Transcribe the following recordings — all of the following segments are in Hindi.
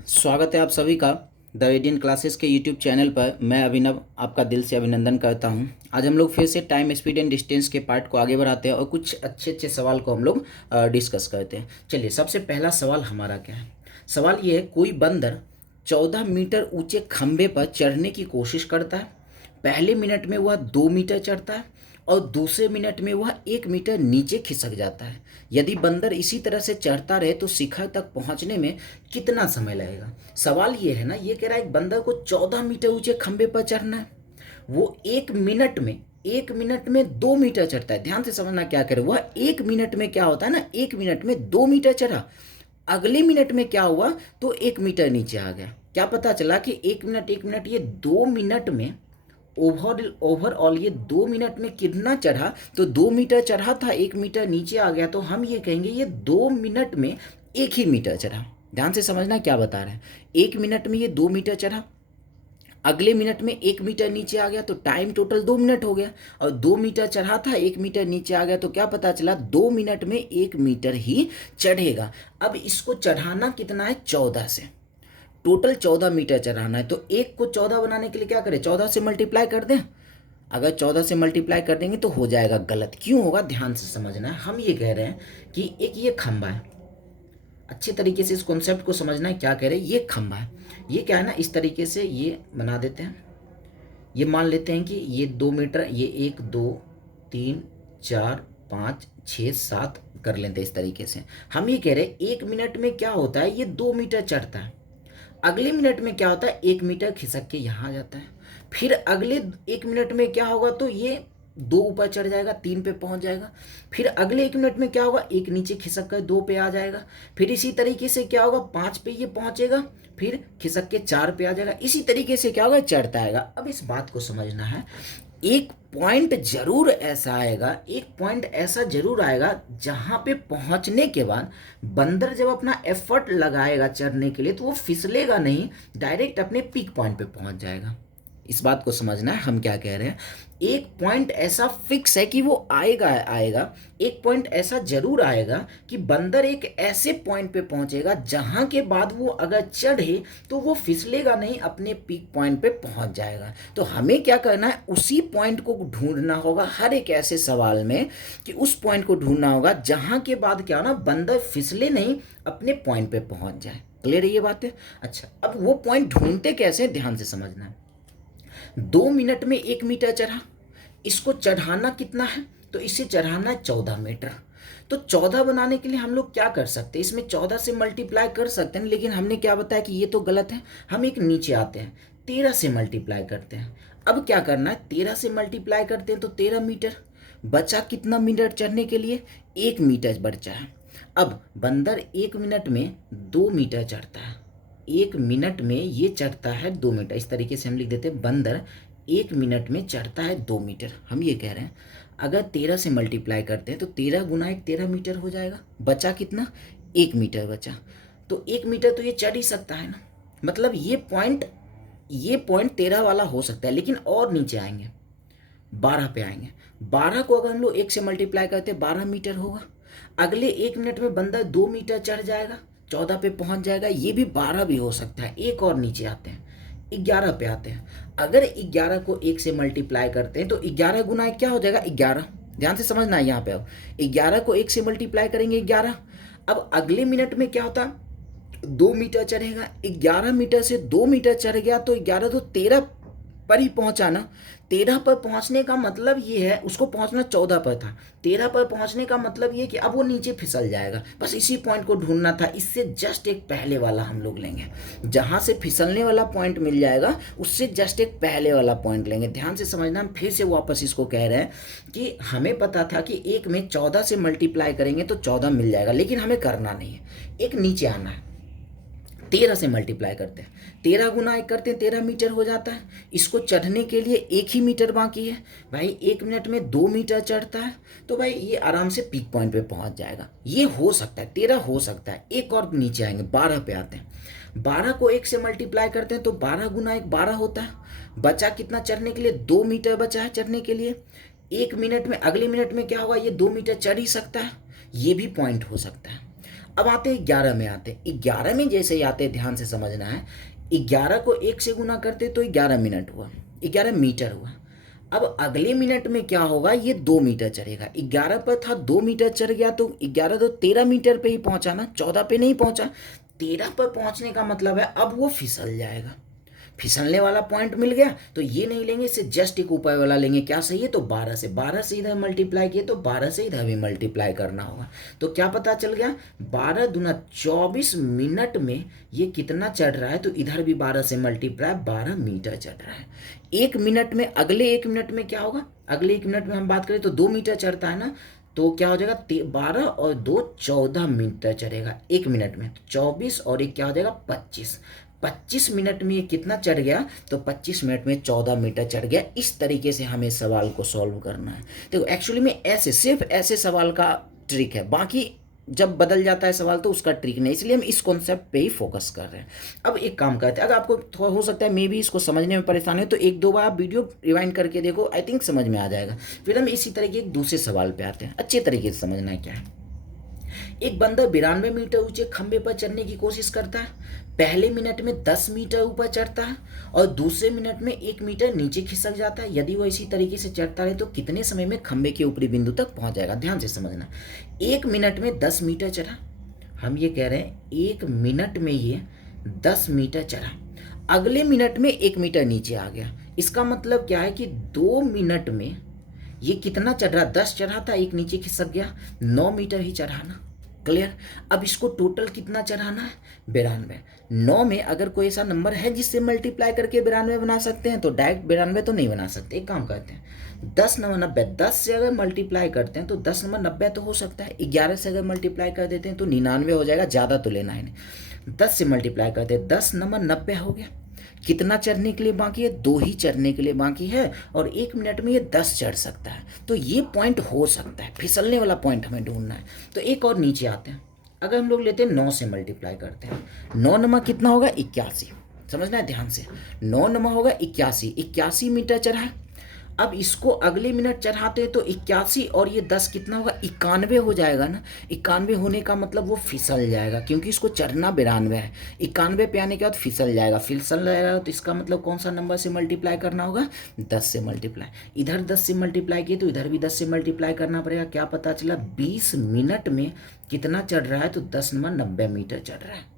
स्वागत है आप सभी का द इंडियन क्लासेस के यूट्यूब चैनल पर। मैं अभिनव आपका दिल से अभिनंदन करता हूं। आज हम लोग फिर से टाइम स्पीड एंड डिस्टेंस के पार्ट को आगे बढ़ाते हैं और कुछ अच्छे अच्छे सवाल को हम लोग डिस्कस करते हैं। चलिए, सबसे पहला सवाल हमारा क्या है। सवाल ये है, कोई बंदर 14 मीटर ऊंचे खंभे पर चढ़ने की कोशिश करता है। पहले मिनट में वह 2 मीटर चढ़ता है और दूसरे मिनट में वह 1 मीटर नीचे खिसक जाता है। यदि बंदर इसी तरह से चढ़ता रहे तो शिखर तक पहुंचने में कितना समय लगेगा। सवाल ये है ना, ये कह रहा है एक बंदर को 14 मीटर ऊंचे खंभे पर चढ़ना है। वो 1 मिनट में 2 मीटर चढ़ता है। ध्यान से समझना क्या करे, वह 1 मिनट में क्या होता है ना, 1 मिनट में 2 मीटर चढ़ा। अगले मिनट में क्या हुआ, तो 1 मीटर नीचे आ गया। क्या पता चला कि 1 मिनट ये 2 मिनट में ओवरऑल ये 2 मिनट में कितना चढ़ा। तो 2 मीटर चढ़ा था, 1 मीटर नीचे आ गया, तो हम ये कहेंगे ये 2 मिनट में 1 ही मीटर चढ़ा। ध्यान से समझना क्या बता रहे हैं। 1 मिनट में ये 2 मीटर चढ़ा, अगले मिनट में 1 मीटर नीचे आ गया, तो टाइम टोटल 2 मिनट हो गया। और 2 मीटर चढ़ा था, 1 मीटर नीचे आ गया, तो क्या पता चला 2 मिनट में 1 मीटर ही चढ़ेगा। अब इसको चढ़ाना कितना है, 14 से। टोटल 14 मीटर चढ़ाना है, तो एक को 14 बनाने के लिए क्या करें, 14 से मल्टीप्लाई कर दें। अगर 14 से मल्टीप्लाई कर देंगे तो हो जाएगा गलत। क्यों होगा, ध्यान से समझना है। हम ये कह रहे हैं कि एक ये खंभा है, अच्छे तरीके से इस कॉन्सेप्ट को समझना है। क्या कह रहे हैं, ये खंभा है, ये क्या है ना, इस तरीके से ये बना देते हैं। ये मान लेते हैं कि ये 2 मीटर, ये 1 2 3 4 5 6 7 कर लेते हैं इस तरीके से। हम ये कह रहे हैं 1 मिनट में क्या होता है, ये 2 मीटर चढ़ता है। अगले मिनट में क्या होता है, 1 मीटर खिसक के यहाँ आ जाता है। फिर अगले 1 मिनट में क्या होगा, तो ये 2 ऊपर चढ़ जाएगा, 3 पे पहुँच जाएगा। फिर अगले 1 मिनट में क्या होगा, 1 नीचे खिसक कर 2 पे आ जाएगा। फिर इसी तरीके से क्या होगा, 5 पे ये पहुँचेगा, फिर खिसक के 4 पे आ जाएगा। इसी तरीके से क्या होगा, चढ़ता आएगा। अब इस बात को समझना है, एक पॉइंट जरूर ऐसा आएगा, एक पॉइंट ऐसा जरूर आएगा जहां पे पहुंचने के बाद बंदर जब अपना एफर्ट लगाएगा चढ़ने के लिए, तो वो फिसलेगा नहीं, डायरेक्ट अपने पीक पॉइंट पे पहुंच जाएगा। इस बात को समझना है हम क्या कह रहे हैं। एक पॉइंट ऐसा फिक्स है कि वो आएगा आएगा। एक पॉइंट ऐसा जरूर आएगा कि बंदर एक ऐसे पॉइंट पे पहुंचेगा जहां के बाद वो अगर चढ़े तो वो फिसलेगा नहीं, अपने पीक पॉइंट पे पहुंच जाएगा। तो हमें क्या करना है, उसी पॉइंट को ढूंढना होगा हर एक ऐसे सवाल में, कि उस पॉइंट को ढूंढना होगा जहां के बाद क्या ना, बंदर फिसले नहीं, अपने पॉइंट पे पहुंच जाए। क्लियर है ये बात है। अच्छा, अब वो पॉइंट ढूंढते कैसे, ध्यान से समझना है। 2 मिनट में 1 मीटर चढ़ा, इसको चढ़ाना कितना है, तो इसे चढ़ाना है 14 मीटर। तो 14 बनाने के लिए हम लोग क्या कर सकते हैं, इसमें 14 से मल्टीप्लाई कर सकते हैं, लेकिन हमने क्या बताया कि ये तो गलत है। हम एक नीचे आते हैं, 13 से मल्टीप्लाई करते हैं। अब क्या करना है, 13 से मल्टीप्लाई करते हैं तो 13 मीटर बचा। कितना मीटर चढ़ने के लिए, 1 मीटर बचा है। अब बंदर 1 मिनट में 2 मीटर चढ़ता है, 1 मिनट में ये चढ़ता है 2 मीटर। इस तरीके से हम लिख देते हैं, बंदर 1 मिनट में चढ़ता है 2 मीटर। हम ये कह रहे हैं, अगर 13 से मल्टीप्लाई करते हैं तो 13 गुना 1 13 मीटर हो जाएगा। बचा कितना, 1 मीटर बचा। तो 1 मीटर तो ये चढ़ ही सकता है ना, मतलब ये पॉइंट 13 वाला हो सकता है, लेकिन और नीचे आएंगे, 12 पे आएंगे। 12 को अगर हम लोग 1 से मल्टीप्लाई करते हैं 12 मीटर होगा। अगले 1 मिनट में बंदा 2 मीटर चढ़ जाएगा, 14 पे पहुंच जाएगा। ये भी 12 भी हो सकता है। एक और नीचे आते हैं, 11 पे आते हैं। अगर 11 को 1 से मल्टीप्लाई करते हैं तो 11 गुना 1 क्या हो जाएगा, 11। ध्यान से समझना है, यहाँ पे अब 11 को 1 से मल्टीप्लाई करेंगे 11। अब अगले मिनट में क्या होता है, 2 मीटर चढ़ेगा। 11 मीटर से 2 मीटर चढ़ गया तो 11 तो 13 पर ही पहुंचा ना। 13 पर पहुंचने का मतलब ये है, उसको पहुंचना 14 पर था। 13 पर पहुंचने का मतलब ये कि अब वो नीचे फिसल जाएगा। बस इसी पॉइंट को ढूंढना था। इससे जस्ट एक पहले वाला हम लोग लेंगे, जहां से फिसलने वाला पॉइंट मिल जाएगा उससे जस्ट एक पहले वाला पॉइंट लेंगे। ध्यान से समझना, हम फिर से वापस इसको कह रहे हैं कि हमें पता था कि एक में 14 से मल्टीप्लाई करेंगे तो 14 मिल जाएगा, लेकिन हमें करना नहीं है, एक नीचे आना है। 13 से मल्टीप्लाई करते हैं, 13 गुना 1 करते हैं, 13 मीटर हो जाता है। इसको चढ़ने के लिए 1 ही मीटर बाकी है। भाई 1 मिनट में 2 मीटर चढ़ता है, तो भाई ये आराम से पीक पॉइंट पे पहुंच जाएगा। ये हो सकता है, 13 हो सकता है। एक और नीचे आएंगे, 12 पे आते हैं। 12 को 1 से मल्टीप्लाई करते हैं तो 12 गुना 1 12 होता है। बचा कितना चढ़ने के लिए, 2 मीटर बचा है चढ़ने के लिए। 1 मिनट में, अगले मिनट में क्या होगा, ये 2 मीटर चढ़ ही सकता है। ये भी पॉइंट हो सकता है। अब आते हैं 11 में, आते हैं 11 में जैसे ही आते हैं, ध्यान से समझना है, 11 को 1 से गुना करते तो 11 मिनट हुआ, 11 मीटर हुआ। अब अगले मिनट में क्या होगा, ये 2 मीटर चढ़ेगा, 11 पर था 2 मीटर चढ़ गया तो 11 तो 13 मीटर पे ही पहुंचा ना, 14 पे नहीं पहुंचा। 13 पर पहुंचने का मतलब है अब वो फिसल जाएगा, फिसलने वाला पॉइंट मिल गया। तो ये नहीं लेंगे, इससे जस्ट एक ऊपर वाला लेंगे, क्या सही है, तो 12 से इधर मल्टीप्लाई किए तो 12 से इधर भी मल्टीप्लाई करना होगा। तो क्या पता चल गया, 12 दूना 24 मिनट में ये कितना चढ़ रहा है, तो इधर भी 12 से मल्टीप्लाई 12 मीटर चढ़ रहा है। 1 मिनट में, अगले 1 मिनट में क्या होगा, अगले 1 मिनट में हम बात करें तो 2 मीटर चढ़ता है ना, तो क्या हो जाएगा, 12 और 2 14 मीटर चढ़ेगा 1 मिनट में। 24 और 1 क्या हो जाएगा, 25। 25 मिनट में ये कितना चढ़ गया, तो 25 मिनट में 14 मीटर चढ़ गया। इस तरीके से हमें सवाल को सॉल्व करना है। तो एक्चुअली में ऐसे, सिर्फ ऐसे सवाल का ट्रिक है, बाकी जब बदल जाता है सवाल तो उसका ट्रिक नहीं, इसलिए हम इस कॉन्सेप्ट पे ही फोकस कर रहे हैं। अब एक काम करते हैं, अगर आपको थोड़ा हो सकता है मे भी इसको समझने में परेशानी हो तो 1-2 बार आप वीडियो रिवाइंड करके देखो, आई थिंक समझ में आ जाएगा। फिर हम इसी तरीके एक दूसरे सवाल पे आते हैं, अच्छे तरीके से समझना है क्या है। एक बंदर 92 मीटर ऊंचे खंबे पर चढ़ने की कोशिश करता है। पहले मिनट में 10 मीटर ऊपर चढ़ता है और दूसरे मिनट में 1 मीटर नीचे खिसक जाता है। यदि वो इसी तरीके से चढ़ता रहे तो कितने समय में खंबे के ऊपरी बिंदु तक पहुंच जाएगा। ध्यान से समझना, 1 मिनट में 10 मीटर चढ़ा, हम ये कह रहे हैं 1 मिनट में ये 10 मीटर चढ़ा, अगले मिनट में 1 मीटर नीचे आ गया। इसका मतलब क्या है कि 2 मिनट में ये कितना चढ़ रहा, 10 चढ़ा था, 1 नीचे खिसक गया, 9 मीटर ही चढ़ाना। क्लियर। अब इसको टोटल कितना चढ़ाना है, 92। 9 में अगर कोई ऐसा नंबर है जिससे मल्टीप्लाई करके 92 बना सकते हैं तो डायरेक्ट 92 तो नहीं बना सकते। एक काम करते हैं, 10 9 90, 10 से अगर मल्टीप्लाई करते हैं तो 10 9 90 तो हो सकता है। 11 से अगर मल्टीप्लाई कर देते हैं तो 99 हो जाएगा, ज़्यादा तो लेना है नहीं। 10 से मल्टीप्लाई करते हैं, 10 9 90 हो गया। कितना चढ़ने के लिए बाकी है, 2 ही चढ़ने के लिए बाकी है और 1 मिनट में ये 10 चढ़ सकता है। तो ये पॉइंट हो सकता है, फिसलने वाला पॉइंट हमें ढूंढना है। तो एक और नीचे आते हैं, अगर हम लोग लेते हैं 9 से मल्टीप्लाई करते हैं, 9 नमा कितना होगा, 81। समझना है ध्यान से, 9 नमा होगा 81, 81 मीटर चढ़ा है। अब इसको अगले मिनट चढ़ाते हैं तो 81 और ये 10 कितना होगा, 91 हो जाएगा ना। 91 होने का मतलब वो फिसल जाएगा, क्योंकि इसको चढ़ना 92 है। 91 पे आने के बाद फिसल जाएगा, फिसल जाएगा तो इसका मतलब कौन सा नंबर से मल्टीप्लाई करना होगा, 10 से मल्टीप्लाई। इधर 10 से मल्टीप्लाई किए तो इधर भी 10 से मल्टीप्लाई करना पड़ेगा। क्या पता चला, 20 मिनट में कितना चढ़ रहा है, तो 10 नंबर 90 मीटर चढ़ रहा है।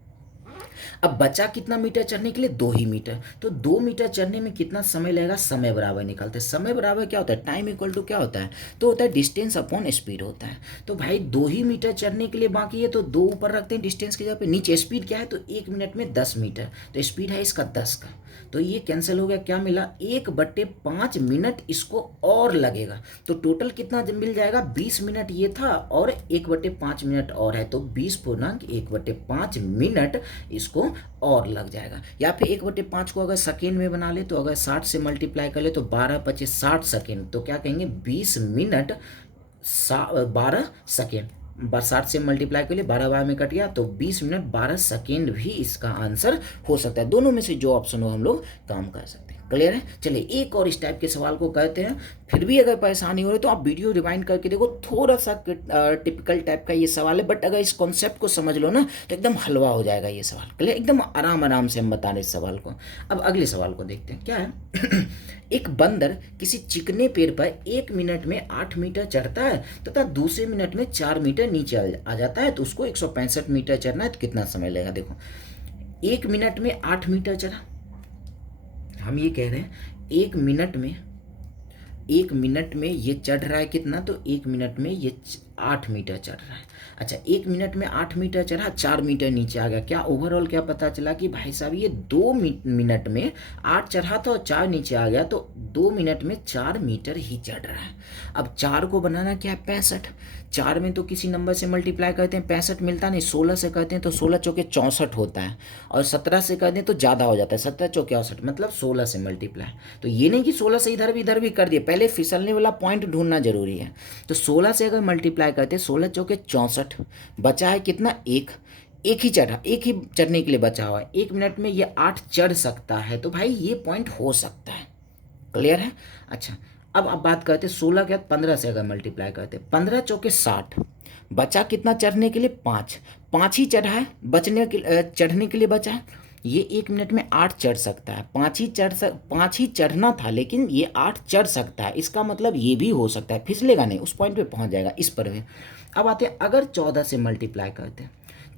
अब बचा कितना मीटर चढ़ने के लिए, 2 ही मीटर। तो 2 मीटर चढ़ने में कितना समय लगेगा, समय बराबर निकालते हैं। समय बराबर क्या होता है, टाइम इक्वल टू क्या होता है, तो होता है डिस्टेंस अपॉन स्पीड होता है। तो भाई 2 ही मीटर चढ़ने के लिए बाकी है तो 2 ऊपर रखते हैं डिस्टेंस की जगह पे, नीचे स्पीड क्या है, तो 1 मिनट में 10 मीटर, तो स्पीड है इसका 10 का। तो ये कैंसिल हो गया, क्या मिला, 1/5 मिनट इसको और लगेगा। तो टोटल कितना मिल जाएगा, 20 मिनट ये था और 1/5 मिनट और है, तो 20.1/5 मिनट इसको और लग जाएगा। या फिर 1/5 को अगर सेकेंड में बना ले तो अगर 60 से मल्टीप्लाई कर ले तो 12×5 60 सेकेंड, तो क्या कहेंगे 20 मिनट 12 सेकेंड। 60 से मल्टीप्लाई कर लिए, 12 बार में कट गया तो 20 मिनट 12 सेकेंड भी इसका आंसर हो सकता है। दोनों में से जो ऑप्शन हो हम लोग काम कर सकते हैं। क्लियर है। चलिए एक और इस टाइप के सवाल को करते हैं। फिर भी अगर परेशानी हो रही तो आप वीडियो रिवाइंड करके देखो, थोड़ा सा टिपिकल टाइप का ये सवाल है, बट अगर इस कॉन्सेप्ट को समझ लो ना तो एकदम हलवा हो जाएगा ये सवाल। क्लियर, एकदम आराम आराम से हम बता रहे इस सवाल को। अब अगले सवाल को देखते हैं, क्या है एक बंदर किसी चिकने पेड़ पर 1 मिनट में 8 मीटर चढ़ता है तथा दूसरे मिनट में 4 मीटर नीचे आ जाता है, तो उसको 165 मीटर चढ़ना है, तो कितना समय लगेगा। देखो 1 मिनट में 8 मीटर चढ़ा, हम ये कह रहे हैं 1 मिनट में ये चढ़ रहा है कितना, तो 1 मिनट में ये 8 मीटर चढ़ रहा है। अच्छा 1 मिनट में 8 मीटर चढ़ा, 4 मीटर नीचे आ गया। क्या ओवरऑल क्या पता चला कि भाई साहब ये 2 मिनट में 8 चढ़ा था और 4 नीचे आ गया, तो 2 मिनट में 4 मीटर ही चढ़ रहा है। अब 4 को बनाना क्या है, 65। 4 में तो किसी नंबर से मल्टीप्लाई करते हैं 65 मिलता नहीं, 16 से करते हैं तो 16 चौके 64 होता है, और 17 से कर दें तो ज़्यादा हो जाता है, 17 चौके 68, मतलब 16 से मल्टीप्लाई। तो ये नहीं कि 16 से इधर भी कर दिए, पहले फिसलने वाला पॉइंट ढूंढना जरूरी है। तो 16 से अगर मल्टीप्लाई करते हैं 16 चौके 64, बचा है कितना, एक ही चढ़ने के लिए बचा हुआ है। 1 मिनट में ये 8 चढ़ सकता है, तो भाई ये पॉइंट हो सकता है। क्लियर है। अच्छा अब बात करते हैं 16 के बाद 15 से अगर मल्टीप्लाई करते हैं, 15 चौके 60, बचा कितना चढ़ने के लिए 5, 5 ही चढ़ा है, चढ़ने के लिए बचा है। ये 1 मिनट में 8 चढ़ सकता है, 5 ही चढ़ना था लेकिन ये 8 चढ़ सकता है। इसका मतलब ये भी हो सकता है, फिसलेगा नहीं, उस पॉइंट पे पहुंच जाएगा इस पर भी। अब आते हैं अगर 14 से मल्टीप्लाई करते हैं,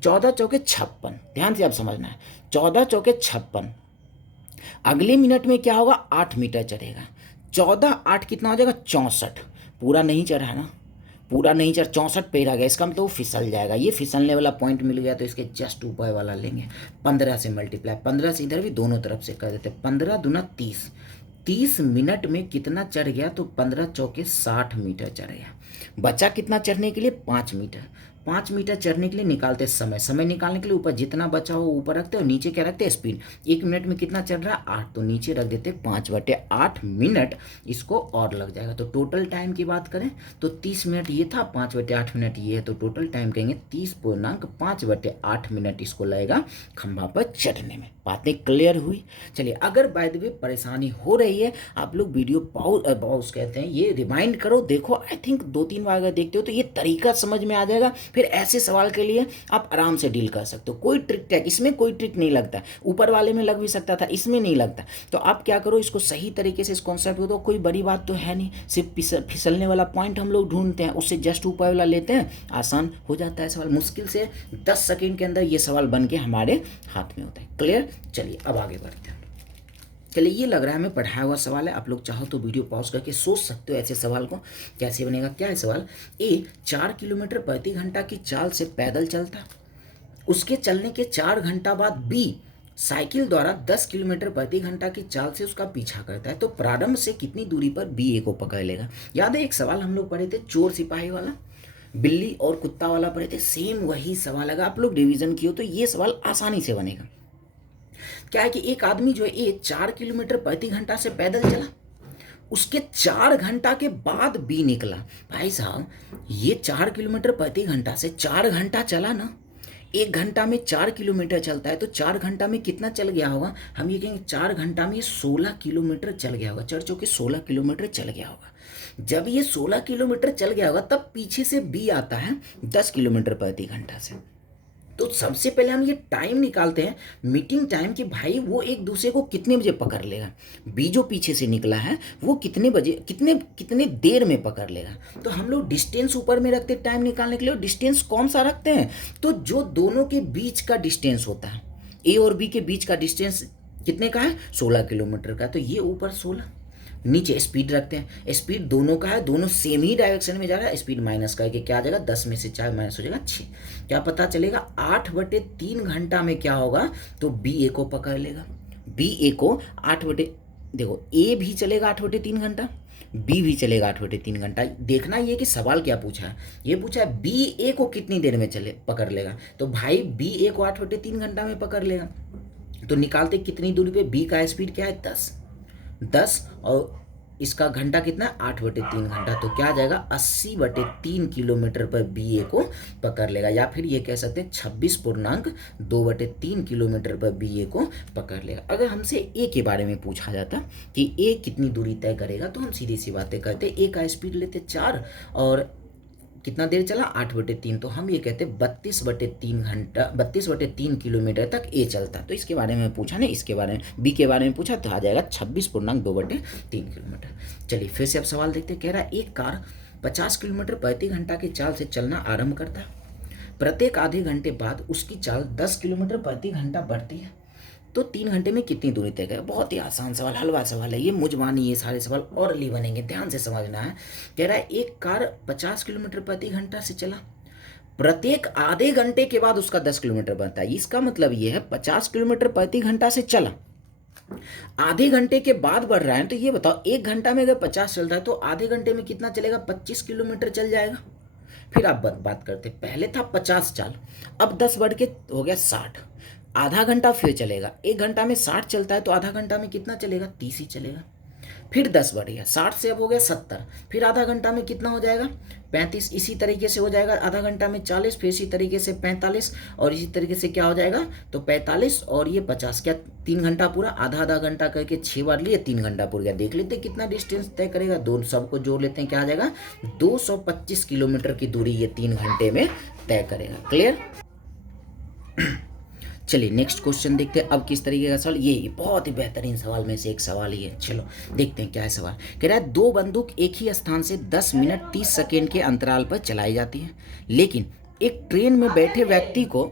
14 चौके 56, ध्यान से आप समझना है, 14 चौके 56, अगले मिनट में क्या होगा, 8 मीटर चढ़ेगा। 14 8 कितना हो जाएगा, 64, पूरा नहीं चढ़ा ना, पूरा नहीं चढ़, 64 पे रह गया, इसका मतलब वो फिसल जाएगा। ये फिसलने वाला पॉइंट मिल गया तो इसके जस्ट ऊपर वाला लेंगे। 15 से मल्टीप्लाई, 15 से इधर भी दोनों तरफ से कर देते, 15 दूना 30, 30 मिनट में कितना चढ़ गया, तो 15 चौके 60 मीटर चढ़ गया। बचा कितना चढ़ने के लिए, 5 मीटर। 5 मीटर चढ़ने के लिए निकालते समय निकालने के लिए ऊपर जितना बचा हो ऊपर रखते और नीचे क्या रखते हैं, स्पीड। 1 मिनट में कितना चल रहा है, 8, तो नीचे रख देते 5/8 मिनट, इसको और लग जाएगा। तो टोटल टाइम की बात करें तो 30 मिनट ये था, 5/8 मिनट ये है, तो टोटल टाइम कहेंगे 30.5/8 मिनट इसको लगेगा खंभा पर चढ़ने में। बातें क्लियर हुई। चलिए, अगर बाय द वे परेशानी हो रही है, आप लोग वीडियो पॉज कहते हैं, ये रिमाइंड करो, देखो, आई थिंक 2-3 बार अगर देखते हो तो ये तरीका समझ में आ जाएगा। फिर ऐसे सवाल के लिए आप आराम से डील कर सकते हो। कोई ट्रिक टैक इसमें, कोई ट्रिक नहीं लगता, ऊपर वाले में लग भी सकता था, इसमें नहीं लगता। तो आप क्या करो, इसको सही तरीके से इस कॉन्सेप्ट को, तो कोई बड़ी बात तो है नहीं, सिर्फ फिसलने वाला पॉइंट हम लोग ढूंढते हैं, उससे जस्ट ऊपर वाला लेते हैं, आसान हो जाता है सवाल। मुश्किल से 10 सेकेंड के अंदर ये सवाल बन के हमारे हाथ में होता है। क्लियर। चलिए अब आगे बढ़ते हैं। चलिए, ये लग रहा है हमें पढ़ाया हुआ सवाल है, आप लोग चाहो तो वीडियो पॉज करके सोच सकते हो ऐसे सवाल को कैसे बनेगा। क्या है सवाल, ए 4 किलोमीटर प्रति घंटा की चाल से पैदल चलता, उसके चलने के 4 घंटा बाद बी साइकिल द्वारा 10 किलोमीटर प्रति घंटा की चाल से उसका पीछा करता है, तो प्रारंभ से कितनी दूरी पर बी ए को पकड़ लेगा। याद है एक सवाल हम लोग पढ़े थे, चोर सिपाही वाला, बिल्ली और कुत्ता वाला पढ़े थे, सेम वही सवाल। अगर आप लोग रिवीजन किए हो तो ये सवाल आसानी से बनेगा। क्या है कि एक आदमी जो है ये 4 किलोमीटर प्रति घंटा से पैदल चला, उसके 4 घंटा के बाद बी निकला। भाई साहब, ये 4 किलोमीटर प्रति घंटा से 4 घंटा चला ना, 1 घंटा में 4 किलोमीटर चलता है, तो 4 घंटा में कितना चल गया होगा, हम ये कहेंगे 4 घंटा में 16 किलोमीटर चल गया होगा, 4 चौके 16 किलोमीटर चल गया होगा। जब ये 16 किलोमीटर चल गया होगा तब पीछे से बी आता है 10 किलोमीटर प्रति घंटा से। तो सबसे पहले हम ये टाइम निकालते हैं, मीटिंग टाइम, कि भाई वो एक दूसरे को कितने बजे पकड़ लेगा, बी जो पीछे से निकला है वो कितने बजे, कितने देर में पकड़ लेगा। तो हम लोग डिस्टेंस ऊपर में रखते हैं टाइम निकालने के लिए, और डिस्टेंस कौन सा रखते हैं, तो जो दोनों के बीच का डिस्टेंस होता है, ए और बी के बीच का डिस्टेंस कितने का है, 16 किलोमीटर का, तो ये ऊपर 16, नीचे स्पीड रखते हैं, स्पीड दोनों का है, दोनों सेम ही डायरेक्शन में जा रहा है, स्पीड माइनस करके क्या आ जाएगा, 10 में से 4 माइनस हो जाएगा 6। क्या पता चलेगा, 8/3 घंटा में क्या होगा, तो बी ए को पकड़ लेगा। बी ए को 8 देखो, ए भी चलेगा 8/3 घंटा, बी भी चलेगा 8/3 घंटा। देखना ये कि सवाल क्या पूछा है, ये पूछा है बी ए को कितनी देर में पकड़ लेगा, तो भाई बी ए को 8/3 घंटा में पकड़ लेगा। तो निकालते कितनी दूरी पे, बी का स्पीड क्या है 10 और इसका घंटा कितना है 8/3 घंटा, तो क्या आ जाएगा 80/3 किलोमीटर पर बी ए को पकड़ लेगा। या फिर ये कह सकते हैं 26.2/3 किलोमीटर पर बी ए को पकड़ लेगा। अगर हमसे ए के बारे में पूछा जाता कि ए कितनी दूरी तय करेगा, तो हम सीधी सी बातें करते, ए का स्पीड लेते 4 और कितना देर चला 8/3, तो हम ये कहते 32/3 घंटा, 32/3 किलोमीटर तक ए चलता। तो इसके बारे में पूछा नहीं, इसके बारे में बी के बारे में पूछा, तो आ जाएगा 26.2/3 किलोमीटर। चलिए फिर से अब सवाल देखते, कह रहा है एक कार 50 किलोमीटर प्रति घंटा की चाल से चलना आरंभ करता है, प्रत्येक आधे घंटे बाद उसकी चाल 10 किलोमीटर प्रति घंटा बढ़ती है, तो 3 घंटे में कितनी दूरी तय करेगा। बहुत ही आसान सवाल, हलवा सवाल है ये, मुझबानी ये सारे सवाल औरली बनेंगे, ध्यान से समझना है। कह रहा है एक कार 50 किलोमीटर प्रति घंटा से चला, प्रत्येक आधे घंटे के बाद उसका 10 किलोमीटर बनता है। इसका मतलब ये है 50 किलोमीटर प्रति घंटा से चला, आधे घंटे के बाद बढ़ रहा है, तो ये बताओ 1 घंटा में अगर 50 चल रहा है तो आधे घंटे में कितना चलेगा, 25 किलोमीटर चल जाएगा। फिर आप बात करते, पहले था 50 चाल, अब 10 बढ़ के हो गया 60, आधा घंटा फिर चलेगा, 1 घंटा में 60 चलता है तो आधा घंटा में कितना चलेगा, 30 ही चलेगा। फिर 10 बढ़ गया, 60 से अब हो गया 70, फिर आधा घंटा में कितना हो जाएगा 35, इसी तरीके से हो जाएगा आधा घंटा में 40, फिर इसी तरीके से 45, और इसी तरीके से क्या हो जाएगा तो 45 और ये 50, क्या 3 घंटा पूरा, आधा आधा घंटा करके 6 बार लिए 3 घंटा पूरा गया। देख लेते हैं कितना डिस्टेंस तय करेगा, दो सबको जोड़ लेते हैं, क्या आ जाएगा 225 किलोमीटर की दूरी ये 3 घंटे में तय करेगा। क्लियर। चलिए नेक्स्ट क्वेश्चन देखते हैं अब किस तरीके का सवाल, ये बहुत ही बेहतरीन सवाल में से एक सवाल ही है। चलो देखते हैं क्या है सवाल। कह रहा है दो बंदूक एक ही स्थान से 10 मिनट 30 सेकेंड के अंतराल पर चलाई जाती है, लेकिन एक ट्रेन में बैठे व्यक्ति को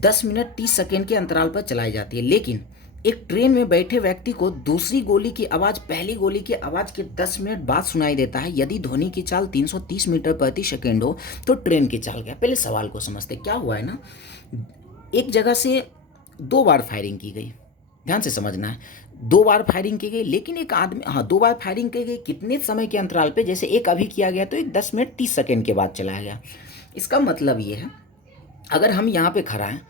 10 मिनट 30 सेकेंड के अंतराल पर चलाई जाती है, लेकिन एक ट्रेन में बैठे व्यक्ति को दूसरी गोली की आवाज़ पहली गोली की आवाज़ के 10 मिनट बाद सुनाई देता है। यदि ध्वनि की चाल 330 मीटर प्रति सेकेंड हो तो ट्रेन की चाल क्या। पहले सवाल को समझते क्या हुआ है ना, एक जगह से 2 बार फायरिंग की गई, ध्यान से समझना है, 2 बार फायरिंग की गई, लेकिन एक आदमी 2 बार फायरिंग की गई कितने समय के अंतराल पे, जैसे एक अभी किया गया तो एक 10 मिनट 30 सेकेंड के बाद चलाया गया। इसका मतलब ये है अगर हम यहाँ पे खड़ा हैं,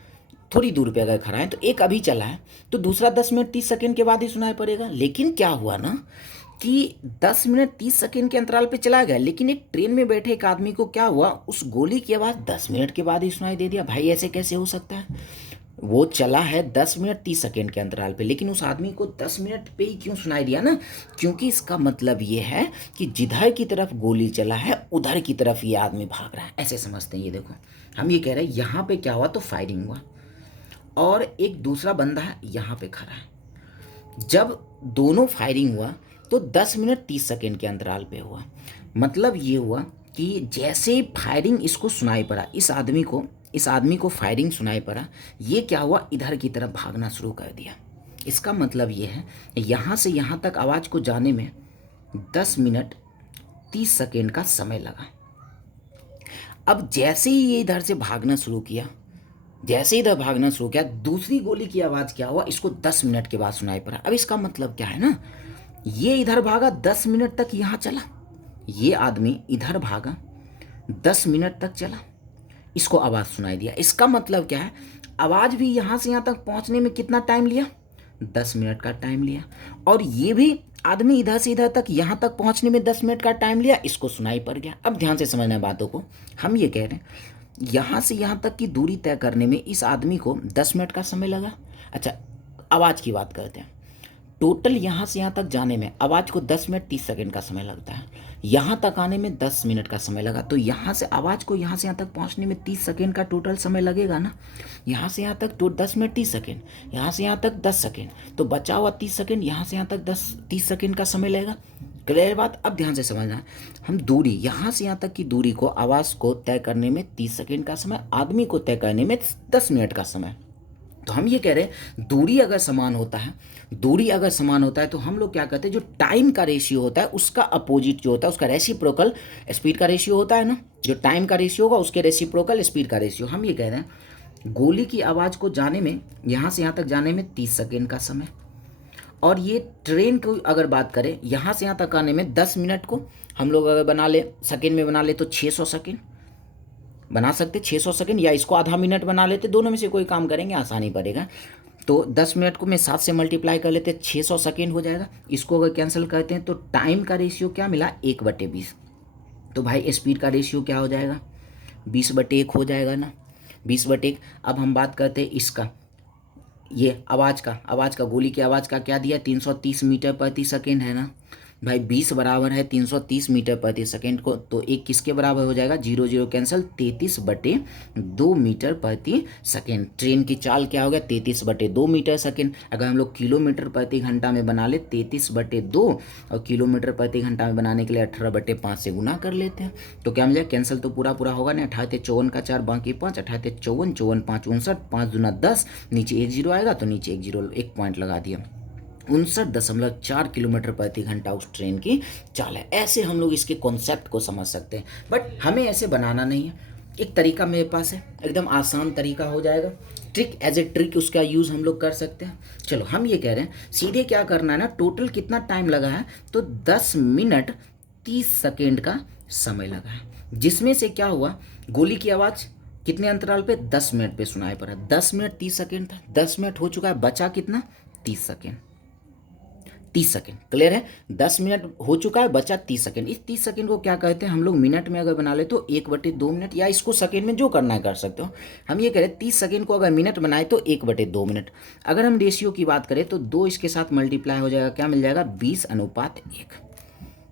थोड़ी दूर पे अगर खड़ा है तो एक अभी चला है तो दूसरा 10 मिनट 30 सेकेंड के बाद ही सुनाई पड़ेगा। लेकिन क्या हुआ ना कि 10 मिनट 30 सेकेंड के अंतराल पे चला गया, लेकिन एक ट्रेन में बैठे एक आदमी को क्या हुआ, उस गोली की आवाज़ 10 मिनट के बाद ही सुनाई दे दिया। भाई ऐसे कैसे हो सकता है, वो चला है 10 मिनट 30 सेकेंड के अंतराल पे, लेकिन उस आदमी को 10 मिनट पे ही क्यों सुनाई दिया ना, क्योंकि इसका मतलब ये है कि जिधर की तरफ गोली चला है उधर की तरफ ये आदमी भाग रहा है। ऐसे समझते हैं। ये देखो हम ये कह रहे हैं यहाँ पे क्या हुआ तो फायरिंग हुआ और एक दूसरा बंदा है यहाँ पे खड़ा है। जब दोनों फायरिंग हुआ तो 10 मिनट 30 सेकेंड के अंतराल पे हुआ। मतलब ये हुआ कि जैसे ही फायरिंग इसको सुनाई पड़ा, इस आदमी को फायरिंग सुनाई पड़ा, ये क्या हुआ इधर की तरफ भागना शुरू कर दिया। इसका मतलब ये है यहाँ से यहाँ तक आवाज़ को जाने में 10 मिनट 30 सेकेंड का समय लगा। अब जैसे ही ये इधर से भागना शुरू किया, दूसरी गोली की आवाज़ क्या हुआ, इसको 10 मिनट के बाद सुनाई पड़ा। अब इसका मतलब क्या है ना, ये इधर भागा 10 मिनट तक यहाँ चला, ये आदमी इधर भागा 10 मिनट तक चला, इसको आवाज़ सुनाई दिया। इसका मतलब क्या है, आवाज़ भी यहाँ से यहाँ तक पहुँचने में कितना टाइम लिया, 10 मिनट का टाइम लिया, और ये भी आदमी इधर से इधर तक यहाँ तक पहुँचने में 10 मिनट का टाइम लिया, इसको सुनाई पड़ गया। अब ध्यान से समझना है बातों को। हम ये कह रहे हैं यहाँ से यहाँ तक की दूरी तय करने में इस आदमी को 10 मिनट का समय लगा। अच्छा आवाज़ की बात करते हैं, टोटल यहाँ से यहाँ तक जाने में आवाज़ को 10 मिनट 30 सेकेंड का समय लगता है, यहाँ तक आने में 10 मिनट का समय लगा, तो यहाँ से आवाज़ को यहाँ से यहाँ तक पहुँचने में 30 सेकेंड का टोटल समय लगेगा ना। यहाँ से यहाँ तक 10 मिनट 30 सेकेंड, यहाँ से यहाँ तक 10 सेकेंड, तो बचा हुआ 30 सेकेंड, यहाँ से यहाँ तक 30 सेकेंड का समय लगेगा। क्लियर बात। अब ध्यान से समझना है, हम दूरी यहाँ से यहाँ तक की दूरी को, आवाज़ को तय करने में 30 सेकेंड का समय, आदमी को तय करने में 10 मिनट का समय। तो हम ये कह रहे हैं दूरी अगर समान होता है तो हम लोग क्या कहते हैं, जो टाइम का रेशियो होता है उसका अपोजिट जो होता है उसका रेसिप्रोकल स्पीड का रेशियो होता है ना, जो टाइम का रेशियो होगा उसके रेसिप्रोकल स्पीड का रेशियो। हम ये कह रहे हैं गोली की आवाज़ को जाने में, यहाँ से यहाँ तक जाने में 30 सेकेंड का समय, और ये ट्रेन को अगर बात करें यहाँ से यहाँ तक आने में 10 मिनट को हम लोग अगर बना ले सेकेंड में बना ले तो 600 सेकेंड बना सकते, 600 सेकेंड, या इसको आधा मिनट बना लेते, दोनों में से कोई काम करेंगे आसानी पड़ेगा। तो 10 मिनट को मैं 7 से मल्टीप्लाई कर लेते 600 सेकेंड हो जाएगा। इसको अगर कैंसिल करते हैं तो टाइम का रेशियो क्या मिला 1/20, तो भाई स्पीड का रेशियो क्या हो जाएगा 20/1 हो जाएगा ना, 20/1। अब हम बात करते हैं इसका, ये आवाज़ का गोली की आवाज़ का क्या दिया 330 मीटर प्रति सेकेंड है ना भाई, 20 बराबर है 330 मीटर प्रति सेकेंड को, तो एक किसके बराबर हो जाएगा, 0 0 कैंसिल, 33/2 मीटर प्रति सेकेंड। ट्रेन की चाल क्या हो गया 33/2 मीटर सेकेंड। अगर हम लोग किलोमीटर प्रति घंटा में बना ले 33/2, और किलोमीटर प्रति घंटा में बनाने के लिए 18/5 से गुना कर लेते हैं, तो क्या मिल जाए, कैंसिल तो पूरा होगा ना, 18 54 का 4 बाकी 5, 18 54 54 5 59, 5 दूना 10, नीचे 1 0 आएगा तो नीचे 1 पॉइंट लगा दिया, 59.4 किलोमीटर प्रति घंटा उस ट्रेन की चाल है। ऐसे हम लोग इसके कॉन्सेप्ट को समझ सकते हैं, बट हमें ऐसे बनाना नहीं है। एक तरीका मेरे पास है, एकदम आसान तरीका हो जाएगा, ट्रिक एज ए ट्रिक उसका यूज़ हम लोग कर सकते हैं। चलो हम ये कह रहे हैं सीधे क्या करना है ना, टोटल कितना टाइम लगा है तो 10 मिनट 30 सेकेंड का समय लगा है, जिसमें से क्या हुआ, गोली की आवाज़ कितने अंतराल पे 10 मिनट पे सुनाई पड़ा, 10 मिनट 30 सेकेंड था, 10 मिनट हो चुका है, बचा कितना 30 सेकेंड। 30 सेकेंड। क्लियर है? 10 मिनट हो चुका है, बचा 30 सेकेंड। इस 30 सेकेंड को क्या कहते हैं हम लोग, मिनट में अगर बना ले तो 1/2 मिनट, या इसको सेकेंड में जो करना है कर सकते हो। हम ये करें 30 सेकेंड को अगर मिनट बनाए तो 1/2 मिनट। अगर हम रेशियो की बात करें तो 2 इसके साथ मल्टीप्लाई हो जाएगा, क्या मिल जाएगा, 20:1।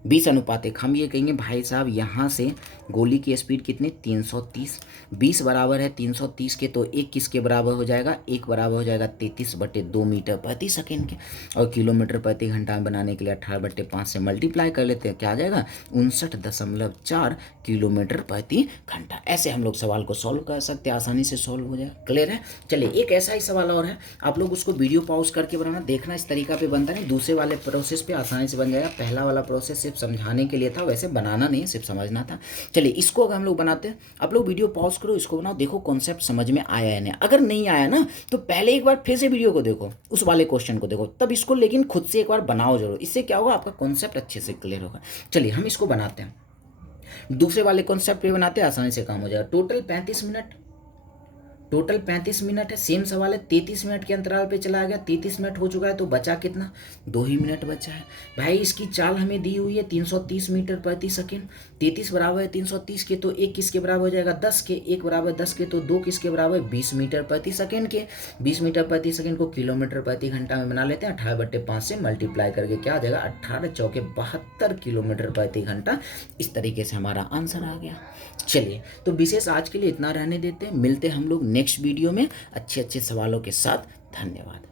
20:1 हम ये कहेंगे भाई साहब यहाँ से गोली की स्पीड कितनी, 330। 20 बराबर है 330 के, तो 1 किसके बराबर हो जाएगा, 1 बराबर हो जाएगा 33/2 मीटर प्रति सेकेंड के। और किलोमीटर प्रति घंटा में बनाने के लिए 18/5 से मल्टीप्लाई कर लेते हैं, क्या आ जाएगा, 59.4 किलोमीटर प्रति घंटा। ऐसे हम लोग सवाल को सॉल्व कर सकते हैं, आसानी से सॉल्व हो जाएगा। क्लियर है? चलिए एक ऐसा ही सवाल और है, आप लोग उसको वीडियो पॉज करके बनाना, देखना इस तरीका पे बनता है, दूसरे वाले प्रोसेस पे आसानी से बन जाएगा। पहला वाला प्रोसेस सिर्फ समझाने के लिए था, वैसे बनाना नहीं, सिर्फ समझना था। चलिए इसको अगर हम लोग बनाते हैं, आप लोग वीडियो पॉज करो, इसको बनाओ, देखो कॉन्सेप्ट समझ में आया है नहीं। अगर नहीं आया ना तो पहले एक बार फिर से वीडियो को देखो, उस वाले क्वेश्चन को देखो, तब इसको लेकिन खुद से एक बार बनाओ जरूर। इससे क्या होगा, आपका कॉन्सेप्ट अच्छे से क्लियर होगा। चलिए हम इसको बनाते हैं, दूसरे वाले कॉन्सेप्ट पे बनाते हैं, आसानी से काम हो जाएगा। टोटल 35 मिनट है। सेम सवाल है, 33 मिनट के अंतराल पे चला गया, 33 मिनट हो चुका है, तो बचा कितना, 2 ही मिनट बचा है। भाई इसकी चाल हमें दी हुई है 330 मीटर प्रति सेकेंड। 33 बराबर है 330 के, तो 1 किसके बराबर हो जाएगा, 10 के। 1 बराबर 10 के, तो 2 किसके बराबर, 20 मीटर प्रति सेकेंड के। 20 मीटर प्रति सेकेंड को किलोमीटर प्रति घंटा में बना लेते हैं, 18/5 से मल्टीप्लाई करके क्या आ जाएगा, 18 चौके 72 किलोमीटर प्रति घंटा। इस तरीके से हमारा आंसर आ गया। चलिए तो विशेष आज के लिए इतना रहने देते हैं, मिलते हैं हम लोग नेक्स्ट वीडियो में अच्छे अच्छे सवालों के साथ। धन्यवाद।